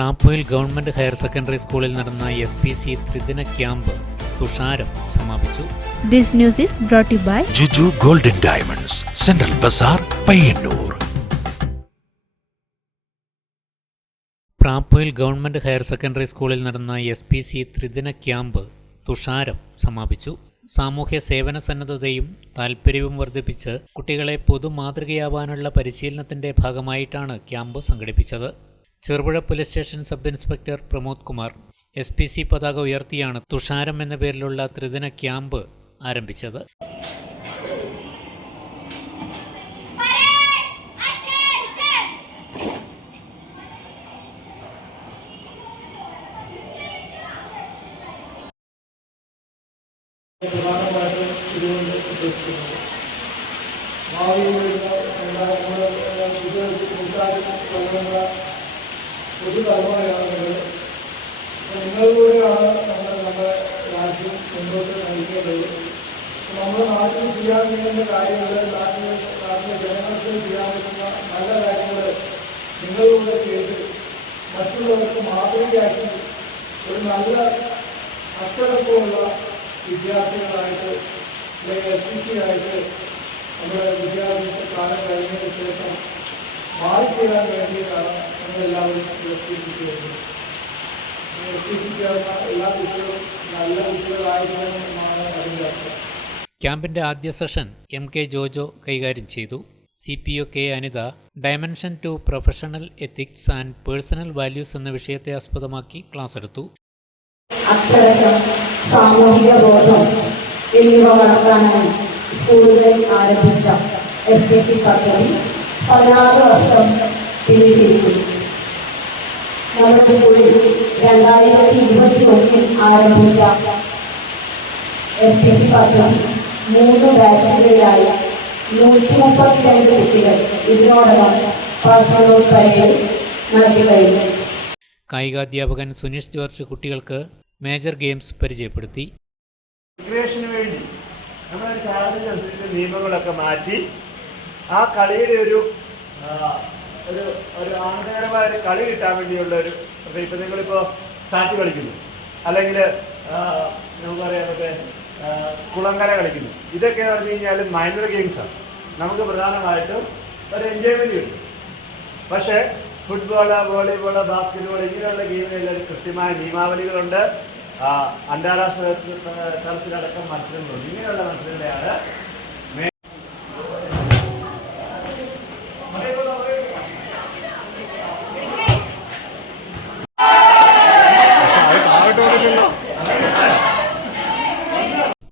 പ്രാപ്പുയിൽ government higher secondary സ്കൂളിൽ നടന്ന S P C ത്രിദിന ക്യാമ്പ് തുഷാരം സമാപിച്ചു. This news is brought you by by Juju golden diamonds central bazaar Payyanur. Prapoyil government higher secondary സ്കൂളിൽ നടന്ന S P C ത്രിദിന camp തുഷാരം സമാപിച്ചു. സാമൂഹ്യ സേവന സന്നദ്ധതയും താൽപ്പര്യവും വർദ്ധിപ്പിച്ച് കുട്ടികളെ പൊതുമാതൃകയാവാനുള്ള പരിശീലനത്തിന്റെ ഭാഗമായിട്ടാണ് ക്യാമ്പ് സംഘടിപ്പിച്ചത്. Cherupuzha police station sub inspector Pramod Kumar. S P C പതാക ഉയർത്തിയാണ് തുഷാരം എന്ന പേരിലുള്ള ത്രിദിന ക്യാമ്പ് ആരംഭിച്ചത്. പ്രധാനമായിട്ട് ഇതുകൊണ്ട് കൂട്ടാനും തലമുറ പുതുതലമുറയാണെങ്കിൽ നിങ്ങളിലൂടെയാണ് നമ്മൾ നമ്മുടെ രാജ്യം മുന്നോട്ട് നയിക്കേണ്ടത്. നമ്മുടെ നാട്ടിൽ ചെയ്യാൻ വേണ്ട കാര്യങ്ങൾ നാട്ടിലെ നാട്ടിലെ ജനങ്ങൾക്ക് ചെയ്യാൻ പറ്റുന്ന നല്ല കാര്യങ്ങൾ നിങ്ങളിലൂടെ ചെയ്ത് മറ്റുള്ളവർക്ക് മാതൃകയാക്കി ഒരു നല്ല അച്ചടക്കമുള്ള വിദ്യാർത്ഥികളായിട്ട് അല്ലെങ്കിൽ എസ് പി സി ആയിട്ട് നമ്മുടെ വിദ്യാഭ്യാസ കാലം കഴിഞ്ഞതിന് ശേഷം മാറിത്തീരാൻ വേണ്ടിയിട്ടാണ് നമ്മളെല്ലാവരും എല്ലാ കുട്ടികളും നല്ല അതിന്റെ അർത്ഥം. ക്യാമ്പിന്റെ ആദ്യ സെഷൻ എം കെ ജോജോ കൈകാര്യം ചെയ്തു. C P O K Anitha dimension to professional ethics and personal values എന്ന വിഷയത്തെ ആസ്പദമാക്കി ക്ലാസ് എടുത്തു. സാമൂഹിക ബോധം എന്നിവ വളർത്താനായി സ്കൂളുകളിൽ ആരംഭിച്ച എസ് പി പദ്ധതി പതിനാറ് വർഷം പിന്നിട്ടിരിക്കുന്നു നമ്മുടെ സ്കൂളിൽ രണ്ടായിരത്തി ഇരുപത്തി ഒന്നിൽ ആരംഭിച്ച എസ് പി സി പത്രം മൂന്ന് ബാച്ചുകളിലായി നൂറ്റി മുപ്പത്തിരണ്ട് കുട്ടികൾ ഇതിനോടകം പാസ്പോർട്ട് പരേഡ് നടത്തി കഴിഞ്ഞു കായികാധ്യാപകൻ സുനീഷ് ജോർജ് കുട്ടികൾക്ക് മേജർ ഗെയിംസ് പരിചയപ്പെടുത്തി. റിക്രിയേഷന് വേണ്ടി നമ്മളൊരു അനുസരിച്ച് നിയമങ്ങളൊക്കെ മാറ്റി ആ കളിയുടെ ഒരു ഒരു ഒരു ആനന്ദകരമായ ഒരു കളി കിട്ടാൻ വേണ്ടിയുള്ള ഒരു ഇപ്പം നിങ്ങളിപ്പോൾ സാറ്റ് കളിക്കുന്നു. അല്ലെങ്കിൽ നമുക്ക് പറയാം മറ്റേ കുളങ്കര കളിക്കുന്നു. ഇതൊക്കെ പറഞ്ഞു കഴിഞ്ഞാൽ മൈനർ ഗെയിംസാണ് നമുക്ക് പ്രധാനമായിട്ടും ഒരു എൻജോയ്മെന്റ് കിട്ടും. പക്ഷേ ഫുട്ബോൾ വോളിബോൾ ബാസ്കറ്റ്ബോൾ ഇങ്ങനെയുള്ള ഗെയിമുകളിൽ കൃത്യമായ നിയമാവലികളുണ്ട്. അന്താരാഷ്ട്ര തലത്തിലടക്കം മത്സരങ്ങളുണ്ട്. ഇങ്ങനെയുള്ള മത്സരങ്ങളെയാണ്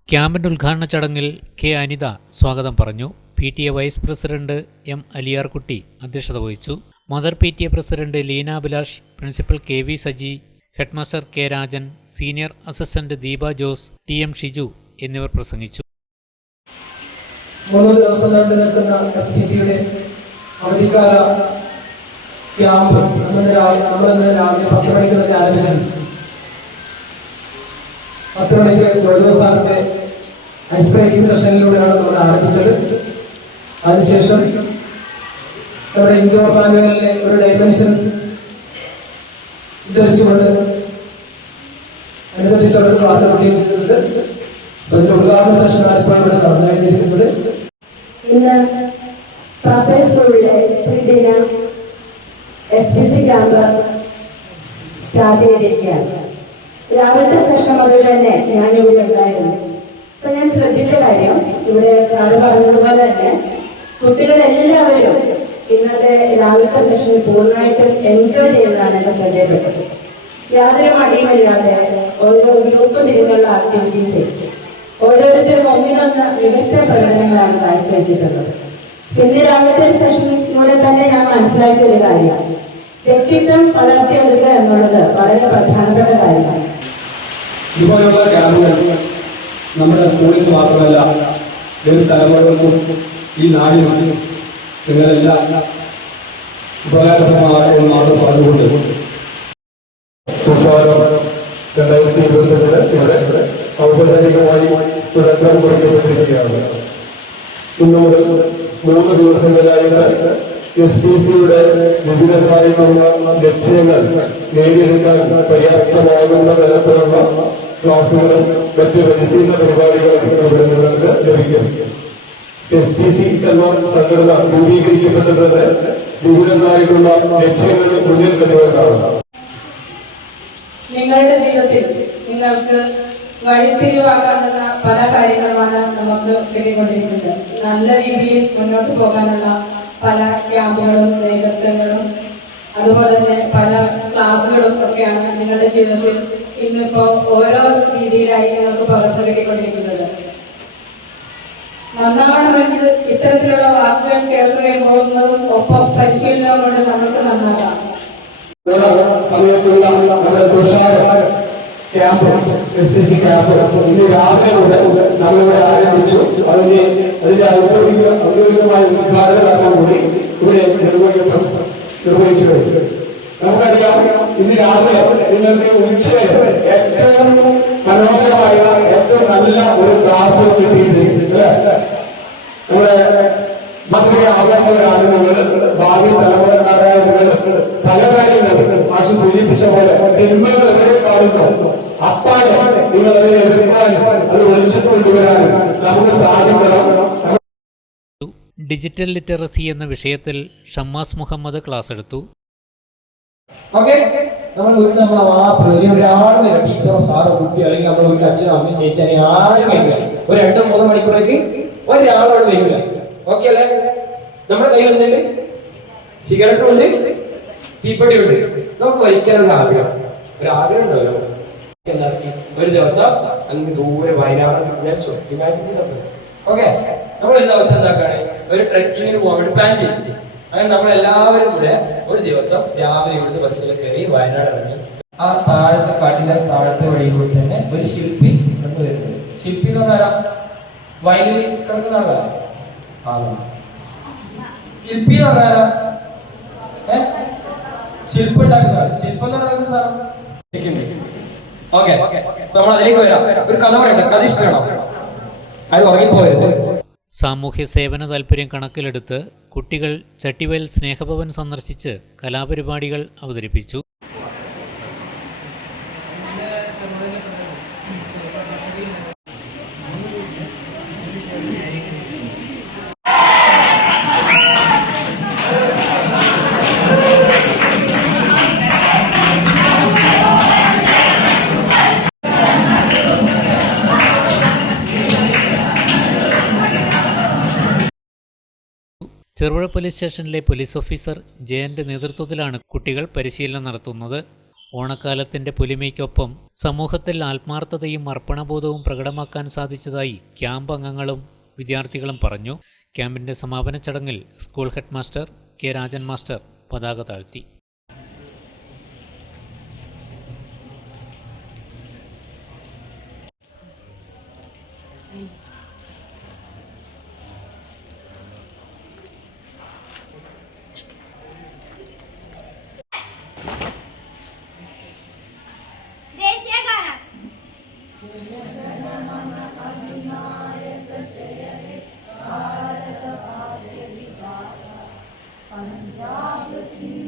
ക്യാമ്പിന്റെ ഉദ്ഘാടന ചടങ്ങിൽ കെ അനിത സ്വാഗതം പറഞ്ഞു. P T A vice president M Aliyarkutty അധ്യക്ഷത വഹിച്ചു. Mother P T A president Leena Abhilash principal K V Saji headmaster K Rajan senior assistant Deepa Jose T M Shiju എന്നിവർ പ്രസംഗിച്ചു. ക്യാമ്പ് പത്ത് മണിക്ക് ആരംഭിച്ചിട്ടുണ്ട് പത്ത് മണിക്ക് ഐസ് ബ്രേക്കിംഗ് സെഷനിലൂടെയാണ് നമ്മൾ ആരംഭിച്ചത്. അതിനുശേഷം നമ്മുടെ ഇൻഡോർ മാനുവലിലെ ഒരു ഡയമെൻഷൻ ധരിച്ചുകൊണ്ട് അനുസരിച്ചുള്ള ക്ലാസ് നടത്തിയിട്ടുണ്ട് ഉദ്ഘാടന സെഷനാണ് ഇപ്പോൾ ഇവിടെ നടന്നുകൊണ്ടിരിക്കുന്നത്. ഇന്ന് സ്റ്റാർട്ട് ചെയ്തിരിക്കുകയാണ്. രാവിലത്തെ സെഷൻ മുതൽ തന്നെ ഞാനിവിടെ ഉണ്ടായിരുന്നു. അപ്പൊ ഞാൻ ശ്രദ്ധിച്ച കാര്യം ഇവിടെ സാറ് പറഞ്ഞതുപോലെ തന്നെ കുട്ടികളെല്ലാവരും ഇന്നത്തെ രാവിലത്തെ സെഷൻ പൂർണമായിട്ടും എൻജോയ് ചെയ്യുന്നതാണ് എന്റെ ശ്രദ്ധയിൽപ്പെട്ടത്. യാതൊരു മടിയുമില്ലാതെ ഓരോ ഗ്രൂപ്പ് തിരിഞ്ഞുള്ള ആക്ടിവിറ്റീസ് ഓരോരുത്തരും ഒന്നിനൊന്ന് മികച്ച പ്രകടനങ്ങളാണ് കാഴ്ചവെച്ചിട്ടുള്ളത്. പിന്നെ രാവിലത്തെ സെഷനിലൂടെ തന്നെ ഞാൻ മനസ്സിലാക്കിയ ഒരു കാര്യമാണ്. വ്യക്തിത്വം വളർത്തിയെടുക്കുക എന്നുള്ളത് വളരെ പ്രധാനപ്പെട്ട കാര്യമാണ്. ഇതുപോലുള്ള നമ്മുടെ സ്കൂളിൽ മാത്രമല്ല ഏത് തലമുറകൾക്കും ഈ നാടിനും നിങ്ങളെല്ലാം ഉപകാരപ്രദമാകുമെന്ന് മാത്രം പറഞ്ഞുകൊണ്ട് തുഷാരം രണ്ടായിരത്തി ഇരുപത്തിരണ്ട് ഇവിടെ ഔപചാരികമായി തുടക്കം കുറിക്കപ്പെട്ടിരിക്കുകയാണ്. ഇന്ന് മുതൽ മൂന്ന് ദിവസങ്ങളിലായിട്ട് എസ് പി സിയുടെ വിവിധമായിട്ടുള്ള ലക്ഷ്യങ്ങൾ നേടിയെടുക്കാൻ പര്യാപ്തമാകുന്ന തരത്തിലുള്ള ക്ലാസുകളും മറ്റ് പരിശീലന പരിപാടികളും ലഭിക്കും. എസ് പി സി എന്ന സംഘടന രൂപീകരിക്കപ്പെട്ടത് വിപുലമായിട്ടുള്ള ലക്ഷ്യങ്ങൾ മുന്നിൽ കണ്ടുകൊണ്ടാണ് നിങ്ങളുടെ ജീവിതത്തിൽ നിങ്ങൾക്ക് വഴിത്തിരിവാക്കാനുള്ള പല കാര്യങ്ങളുമാണ് നമുക്ക് കിട്ടിക്കൊണ്ടിരിക്കുന്നത്. നല്ല രീതിയിൽ മുന്നോട്ട് പോകാനുള്ള പല ക്യാമ്പുകളും നേതൃത്വങ്ങളും അതുപോലെ തന്നെ പല ക്ലാസ്സുകളും ഒക്കെയാണ് നിങ്ങളുടെ ജീവിതത്തിൽ ഇന്നിപ്പോ ഓരോ രീതിയിലായി നിങ്ങൾക്ക് പകർന്നു കിട്ടിക്കൊണ്ടിരിക്കുന്നത് നന്നാവണമെങ്കിൽ ഇത്തരത്തിലുള്ള വാക്കുകൾ കേൾക്കുകയും പോകുന്നതും ഒപ്പം പരിശീലനം കൊണ്ട് നമുക്ക് നന്നാകാം. ആരംഭിച്ചു. അതിന്റെ ഔദ്യോഗിക ഔദ്യോഗികമായ കൂടി ഇവിടെ നിർവഹിക്കപ്പെട്ടു നിർവഹിച്ചു കഴിഞ്ഞു നിങ്ങൾക്ക് ഉച്ചവരെ ഏറ്റവും മനോഹരമായ ഏറ്റവും നല്ല ഒരു ക്ലാസ് കിട്ടിയിട്ടുണ്ട്. നിങ്ങൾ ഭാവി തലമുറക്കാരായ നിങ്ങൾ പല കാര്യങ്ങളും ഭാഷ സൂചിപ്പിച്ച പോലെ തിന്മകൾ എവിടെ കാണുന്നു? അപ്പാടെ നിങ്ങൾ അതിനെ എതിർക്കാനും അത് ഒളിച്ചു കൊണ്ടുവരാനും നമുക്ക് സാധിക്കണം. ഡിജിറ്റൽ ലിറ്ററസി എന്ന വിഷയത്തിൽ ഷമ്മാസ് മുഹമ്മദ് ക്ലാസ് എടുത്തു. ഓക്കെ നമ്മൾ വീട്ടിൽ നമ്മളെ മാത്രം ഇനി ഒരാളും ഇല്ല ടീച്ചറോ സാറോ കുട്ടി അല്ലെങ്കിൽ നമ്മുടെ വീട്ടിൽ അച്ഛനോ അമ്മയും ചേച്ചി ആരും വരില്ല ഒരു രണ്ടോ മൂന്നോ മണിക്കൂറേക്ക് ഒരാളോട് വരില്ല ഓക്കെ അല്ലേ? നമ്മുടെ കയ്യിൽ എന്തുണ്ട്? സിഗരറ്റും ഉണ്ട്. തീപ്പെട്ടി ഉണ്ട്. നമുക്ക് വലിക്കാനുള്ള ആഗ്രഹം. ഒരു ആഗ്രഹം ഉണ്ടാവില്ല. ഒരു ദിവസം അങ്ങ് ദൂരെ വയനാട് ഓക്കെ നമ്മൾ ഒരു ദിവസം എന്താക്കാണ്? ഒരു ട്രെക്കിങ്ങിന് പോകാൻ വേണ്ടി പ്ലാൻ ചെയ്തു അങ്ങനെ നമ്മൾ എല്ലാവരും കൂടെ ഒരു ദിവസം രാവിലെ ഇവിടുത്തെ ബസ്സിൽ കയറി വയനാട് ഇറങ്ങി. ആ താഴത്തെ കാട്ടിലെ താഴത്തെ വഴിയിലൂടെ തന്നെ ഒരു ശില്പി കിടന്നു വരുന്നത് ശില്പി എന്ന് പറഞ്ഞാൽ വയലിൽ കിടക്കുന്ന ആളാ? ആളാ. ശില്പി എന്ന് പറഞ്ഞാൽ ഏ? ശില്പം ഉണ്ടാക്കുന്ന ശില്പം എന്ന് പറയുന്നത് സാർ ഓക്കെ. നമ്മൾ അതിലേക്ക് വരാം. ഒരു കഥ പറയട്ടെ. കഥ ഇഷ്ടമാണോ? അത് ഉറങ്ങിപ്പോയത് സാമൂഹ്യ സേവന താല്പര്യം കണക്കിലെടുത്ത് കുട്ടികൾ ചട്ടിവയൽ സ്നേഹഭവൻ സന്ദർശിച്ച് കലാപരിപാടികൾ അവതരിപ്പിച്ചു. ചെറുപുഴ പോലീസ് സ്റ്റേഷനിലെ പോലീസ് ഓഫീസർ ജയന്റെ നേതൃത്വത്തിലാണ് കുട്ടികൾ പരിശീലനം നടത്തുന്നത്. ഓണക്കാലത്തിന്റെ പുലിമയ്ക്കൊപ്പം സമൂഹത്തിൽ ആത്മാർത്ഥതയും അർപ്പണബോധവും പ്രകടമാക്കാൻ സാധിച്ചതായി ക്യാമ്പ് അംഗങ്ങളും വിദ്യാർത്ഥികളും പറഞ്ഞു. ക്യാമ്പിന്റെ സമാപന ചടങ്ങിൽ school headmaster K Rajan master പതാക താഴ്ത്തി. ദേശീയഗാനം Father,